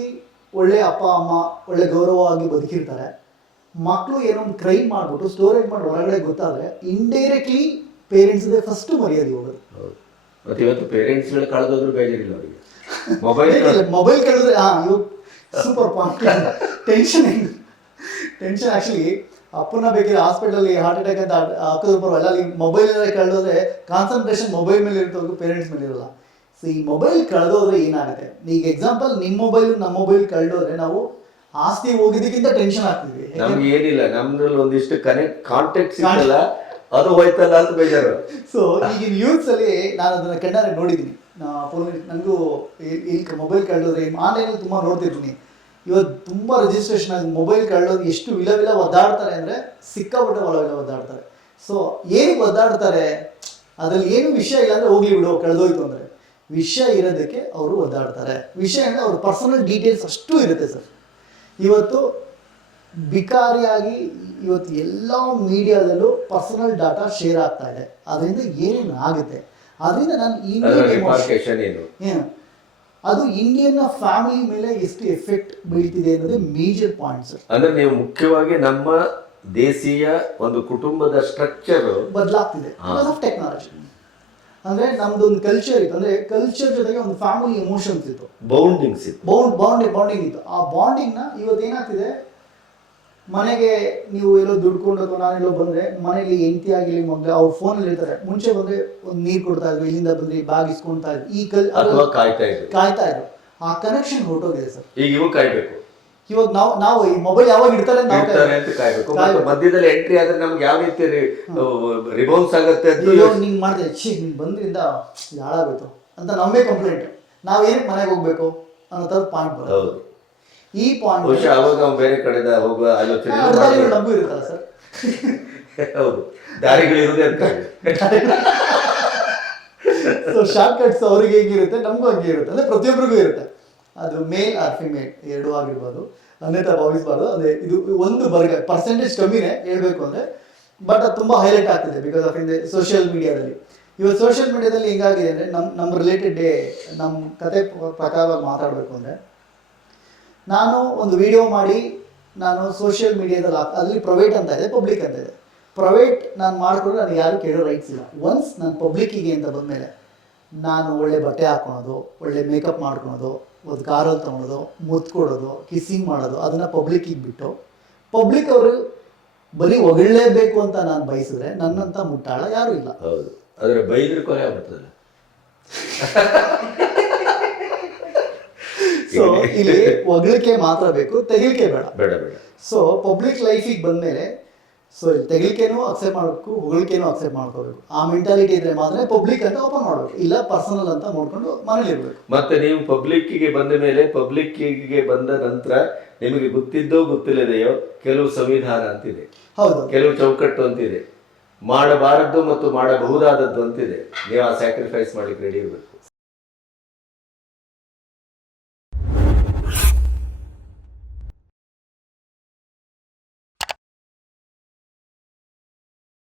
ಒಳ್ಳೆ ಅಪ್ಪ ಅಮ್ಮ ಒಳ್ಳೆ ಗೌರವವಾಗಿ ಬದುಕಿರ್ತಾರೆ. ಮಕ್ಕಳು ಏನೋ ಒಂದು ಕ್ರೈಮ್ ಮಾಡಿಬಿಟ್ಟು ಸ್ಟೋರೇಜ್ ಮಾಡಿ ಹೊರಗಡೆ ಗೊತ್ತಾದರೆ ಇಂಡೈರೆಕ್ಟ್ಲಿ ಪೇರೆಂಟ್ಸ್ಗೆ ಫಸ್ಟು ಮರ್ಯಾದೆ ಹೋಗೋದು. ಮತ್ತೆ ಇವತ್ತು ಪೇರೆಂಟ್ಸ್ಗಳು ಕಳೆದೋದ್ರು ಬೇಜಾರಿಲ್ಲ ಅವರಿಗೆ. ಮೊಬೈಲ್ ಮೊಬೈಲ್ ಕಳೆದ್ರೆ ಹಾ super point tension tension actually ಅಪ್ಪನ ಬೇಕಿದ್ರೆ ಹಾಸ್ಪಿಟಲಲ್ಲಿ ಹಾರ್ಟ್ ಅಟ್ಯಾಕ್ ಅಂತ ಹಾಕಿದ್ರು ಪರವಾಗಿಲ್ಲ. ಅಲ್ಲಿ ಮೊಬೈಲ್ ಕಳೆದೋದ್ರೆ ಕಾನ್ಸಂಟ್ರೇಷನ್ ಮೊಬೈಲ್ ಮೇಲೆ ಇರ್ತವ್ರಿಗೂ ಪೇರೆಂಟ್ಸ್ ಮೇಲೆ ಇರಲ್ಲ ಈ ಮೊಬೈಲ್ ಕಳೆದೋದ್ರೆ ಏನಾಗುತ್ತೆ? ಈಗ ಎಕ್ಸಾಂಪಲ್ ನಿಮ್ಮ ಮೊಬೈಲ್ ನಮ್ಮ ಮೊಬೈಲ್ ಕಳೆದೋದ್ರೆ ನಾವು ಆಸ್ತಿ ಹೋಗಿದ್ದಕ್ಕಿಂತ ಟೆನ್ಷನ್ ಆಗ್ತೀವಿ. ನಮ್ಗೆ ಏನಿಲ್ಲ ನಮ್ದ್ರಲ್ಲಿ ಒಂದಿಷ್ಟು ಕನೆಕ್ಟ್ ಕಾಂಟ್ಯಾಕ್ಟ್ ಸಿಗಲ್ಲ ಅದು ಹೋಯ್ತಲ್ಲ ಅಂತ ಬೇಜಾರು. ಸೊ ಈಗಿನ ಯೂತ್ಸ್ ಅಲ್ಲಿ ನಾನು ಅದನ್ನ ಕಣ್ಣಾರೆ ನೋಡಿದ್ದೀನಿ. ನನಗೂ ಇಲ್ಲಿ ಮೊಬೈಲ್ ಕಳೆದೋದ್ರೆ ಆನ್ಲೈನಲ್ಲಿ ತುಂಬಾ ನೋಡ್ತಿರ್ತೀನಿ. ಇವತ್ತು ತುಂಬ ರಿಜಿಸ್ಟ್ರೇಷನ್ ಆಗಿ ಮೊಬೈಲ್ ಕಳ್ಳೋದು ಎಷ್ಟು ವಿಲ ವಿಲ ಒದ್ದಾಡ್ತಾರೆ ಅಂದರೆ ಸಿಕ್ಕಾಪಟ್ಟೆ ಒಳ ವಿಲ ಒದ್ದಾಡ್ತಾರೆ. ಸೊ ಏನಕ್ಕೆ ಒದ್ದಾಡ್ತಾರೆ? ಅದ್ರಲ್ಲಿ ಏನು ವಿಷಯ ಇಲ್ಲ ಅಂದ್ರೆ ಹೋಗ್ಲಿ ಬಿಡು ಕಳೆದೋಯ್ತು ಅಂದರೆ. ವಿಷಯ ಇರೋದಕ್ಕೆ ಅವರು ಒದ್ದಾಡ್ತಾರೆ. ವಿಷಯ ಅಂದರೆ ಅವ್ರ ಪರ್ಸನಲ್ ಡೀಟೇಲ್ಸ್ ಅಷ್ಟು ಇರುತ್ತೆ ಸರ್. ಇವತ್ತು ಬಿಕಾರಿಯಾಗಿ ಇವತ್ತು ಎಲ್ಲ ಮೀಡಿಯಾದಲ್ಲೂ ಪರ್ಸನಲ್ ಡಾಟಾ ಶೇರ್ ಆಗ್ತಾ ಇದೆ. ಅದರಿಂದ ಏನೇನು ಆಗುತ್ತೆ? ಅದರಿಂದ ನಾನು ಇಂಡಿಯನ್ ಅದು ಇಂಡಿಯನ್ ಫ್ಯಾಮಿಲಿ ಮೇಲೆ ಎಷ್ಟು ಎಫೆಕ್ಟ್ ಬೀಳ್ತಿದೆ ಅನ್ನೋದು ಮೇಜರ್ ಪಾಯಿಂಟ್ಸ್ ಅಂದ್ರೆ ನೀವು ಮುಖ್ಯವಾಗಿ ನಮ್ಮ ದೇಶೀಯ ಒಂದು ಕುಟುಂಬದ ಸ್ಟ್ರಕ್ಚರ್ ಬದಲಾಗ್ತಿದೆ. ಟೆಕ್ನಾಲಜಿ ಅಂದರೆ ನಮ್ದು ಒಂದು ಕಲ್ಚರ್ ಇತ್ತು. ಅಂದ್ರೆ ಕಲ್ಚರ್ ಜೊತೆಗೆ ಒಂದು ಫ್ಯಾಮಿಲಿ ಎಮೋಷನ್ಸ್ ಇತ್ತು. ಬೌಂಡಿಂಗ್ಸ್ ಇತ್ತು. ಬೌಂಡ್ ಬಾಂಡಿಂಗ್ ಬಾಂಡಿಂಗ್ ಇತ್ತು. ಆ ಬಾಂಡಿಂಗ್ನ ಇವತ್ತು ಏನಾಗ್ತಿದೆ? ಮನೆಗೆ ನೀವು ಎಲ್ಲೋ ದುಡ್ಕೊಂಡು ಅಥವಾ ನಾನೆಲ್ಲೋ ಬಂದ್ರೆ ಮನೆಯಲ್ಲಿ ಹೆಂಡತಿ ಆಗಿರ್ಲಿ ಮಗ ಅವ್ರ ಅಲ್ಲಿ ಇರ್ತಾರೆ ಮುಂಚೆ ಬಂದ್ರೆ ಒಂದು ನೀರು ಕೊಡ್ತಾ ಇದ್ರು ಇಲ್ಲಿಂದ ಬಂದ್ರೆ ಇದ್ರು. ಈ ಕಲ್ ಕಾಯ್ತಾ ಇದ್ರು. ಕಾಯ್ತಾ ಇದ್ರು. ಆ ಕನೆಕ್ಷನ್ ಹೊರಟೋಗಿದೆ ಸರ್. ಈಗ ಇವು ಕಾಯ್ಬೇಕು. ಇವಾಗ ನಾವು ನಾವು ಈ ಮೊಬೈಲ್ ಯಾವಾಗ ಇಡ್ತಾರೆ ನಾವು ಮಧ್ಯದಲ್ಲಿ ಎಂಟ್ರಿ ಆದ್ರೆ ನಮ್ಗೆ ಯಾವ ರೀತಿ ರಿಬೌನ್ಸ್ ಆಗುತ್ತೆ ನಿಂಗೆ ಮಾಡಿದೆ ಛೀ ನೀನು ಬಂದ್ರಿಂದ ಇದು ಹಾಳಾಗೋಯ್ತು ಅಂತ ನಮ್ಮೇ ಕಂಪ್ಲೇಂಟ್ ನಾವೇನಕ್ಕೆ ಮನೆಗೆ ಹೋಗ್ಬೇಕು ಅನ್ನೋ ಥರದ ಪಾಯಿಂಟ್ ಹೌದು. ಈ ಪಾಯಿಂಟ್ ಬಹುಶಃ ಅವಾಗ ಅವ್ನು ಬೇರೆ ಕಡೆದ ಹೋಗುವ ಆಲೋಚನೆ ನಮಗೂ ಇರುತ್ತಲ್ಲ ಸರ್. ಹೌದು. ದಾರಿಗಳು ಇರೋದೇ ಅಂತ ಸೊ ಶಾರ್ಟ್ ಕಟ್ಸ್ ಅವ್ರಿಗೆ ಹೇಗಿರುತ್ತೆ? ನಮಗೂ ಹಂಗೆ ಇರುತ್ತೆ. ಅಂದ್ರೆ ಪ್ರತಿಯೊಬ್ಬರಿಗೂ ಇರುತ್ತೆ. ಅದು ಮೇಲ್ ಆರ್ ಫಿಮೇಲ್ ಎರಡೂ ಆಗಿರ್ಬೋದು. ಅನ್ಯತಾ ಭಾವಿಸಬಾರ್ದು. ಅದೇ ಇದು ಒಂದು ಬರ್ಗ ಪರ್ಸೆಂಟೇಜ್ ಕಮ್ಮಿನೇ ಹೇಳ್ಬೇಕು ಅಂದರೆ ಬಟ್ ಅದು ತುಂಬ ಹೈಲೈಟ್ ಆಗ್ತಿದೆ ಬಿಕಾಸ್ ಆಫ್ ಇಂದ ಸೋಷಿಯಲ್ ಮೀಡಿಯಾದಲ್ಲಿ ಇವತ್ತು ಸೋಷಿಯಲ್ ಮೀಡಿಯಾದಲ್ಲಿ ಹಿಂಗಾಗಿದೆ ಅಂದರೆ ನಮ್ಮ ನಮ್ಮ ರಿಲೇಟೆಡ್ ಡೇ ನಮ್ಮ ಕತೆ ಪ್ರ- ಪ್ರಕಾರವಾಗಿ ಮಾತಾಡಬೇಕು ಅಂದರೆ, ನಾನು ಒಂದು ವಿಡಿಯೋ ಮಾಡಿ, ನಾನು ಸೋಷಿಯಲ್ ಮೀಡಿಯಾದಲ್ಲಿ ಅದರಲ್ಲಿ ಪ್ರೈವೇಟ್ ಅಂತ ಇದೆ ಪಬ್ಲಿಕ್ ಅಂತ ಇದೆ. ಪ್ರೈವೇಟ್ ನಾನು ಮಾಡ್ಕೊಂಡ್ರೆ ನನಗೆ ಯಾರು ಕೇಳೋ ರೈಟ್ಸ್ ಇಲ್ಲ. ಒನ್ಸ್ ನಾನು ಪಬ್ಲಿಕ್ಕಿಗೆ ಅಂತ ಬಂದಮೇಲೆ, ನಾನು ಒಳ್ಳೆ ಬಟ್ಟೆ ಹಾಕೊಳೋದು, ಒಳ್ಳೆ ಮೇಕಪ್ ಮಾಡ್ಕೊಳೋದು ಒಂದು ಕಾರಲ್ಲಿ ತೊಗೊಳೋದು ಮುತ್ಕೊಡೋದು ಕಿಸ್ಸಿಂಗ್ ಮಾಡೋದು ಅದನ್ನು ಪಬ್ಲಿಕ್ಕಿಗೆ ಬಿಟ್ಟು ಪಬ್ಲಿಕ್ ಅವರು ಬರೀ ಹೊಗಳೇಬೇಕು ಅಂತ ನಾನು ಬಯಸಿದ್ರೆ ನನ್ನಂಥ ಮುಟ್ಟಾಳ ಯಾರೂ ಇಲ್ಲ. ಹೌದು. ಆದರೆ ಬೈದ್ರೆ ಕೊಲೆ ಆಗ್ಬಿಡ್ತದೆ. ಸೊ ಇಲ್ಲಿ ಹೊಗಳಿಕೆ ಮಾತ್ರ ಬೇಕು ತೆಗಿಲಿಕ್ಕೆ ಬೇಡ. ಬೇಡ ಬೇಡ. ಸೊ ಪಬ್ಲಿಕ್ ಲೈಫಿಗೆ ಬಂದಮೇಲೆ ಸೊ ತೆಗಲಿಕ್ಕೇನು ಅಕ್ಸೆಪ್ಟ್ ಮಾಡಬೇಕು ಹೊಗಳಿಕೇನು ಅಕ್ಸೆಪ್ಟ್ ಮಾಡ್ಕೋಬೇಕು. ಆ ಮೆಂಟಾಲಿಟಿ ಇದ್ರೆ ಮಾತ್ರ ಪಬ್ಲಿಕ್ ಅಂತ ಓಪನ್ ಮಾಡಬೇಕು. ಇಲ್ಲ ಪರ್ಸನಲ್ ಅಂತ ನೋಡ್ಕೊಂಡು ಮನೇಲಿ ಇರಬೇಕು. ಮತ್ತೆ ನೀವು ಪಬ್ಲಿಕ್ಕಿಗೆ ಬಂದ ಮೇಲೆ ಪಬ್ಲಿಕ್ಕಿಗೆ ಬಂದ ನಂತರ ನಿಮಗೆ ಗೊತ್ತಿದ್ದೋ ಗೊತ್ತಿಲ್ಲದೆಯೋ ಕೆಲವು ಸಂವಿಧಾನ ಅಂತಿದೆ. ಹೌದು. ಕೆಲವು ಚೌಕಟ್ಟು ಅಂತಿದೆ. ಮಾಡಬಾರದ್ದು ಮತ್ತು ಮಾಡಬಹುದಾದದ್ದು ಅಂತಿದೆ. ನೀವು ಆ ಸ್ಯಾಕ್ರಿಫೈಸ್ ಮಾಡ್ಲಿಕ್ಕೆ ರೆಡಿ ಇರಬೇಕು.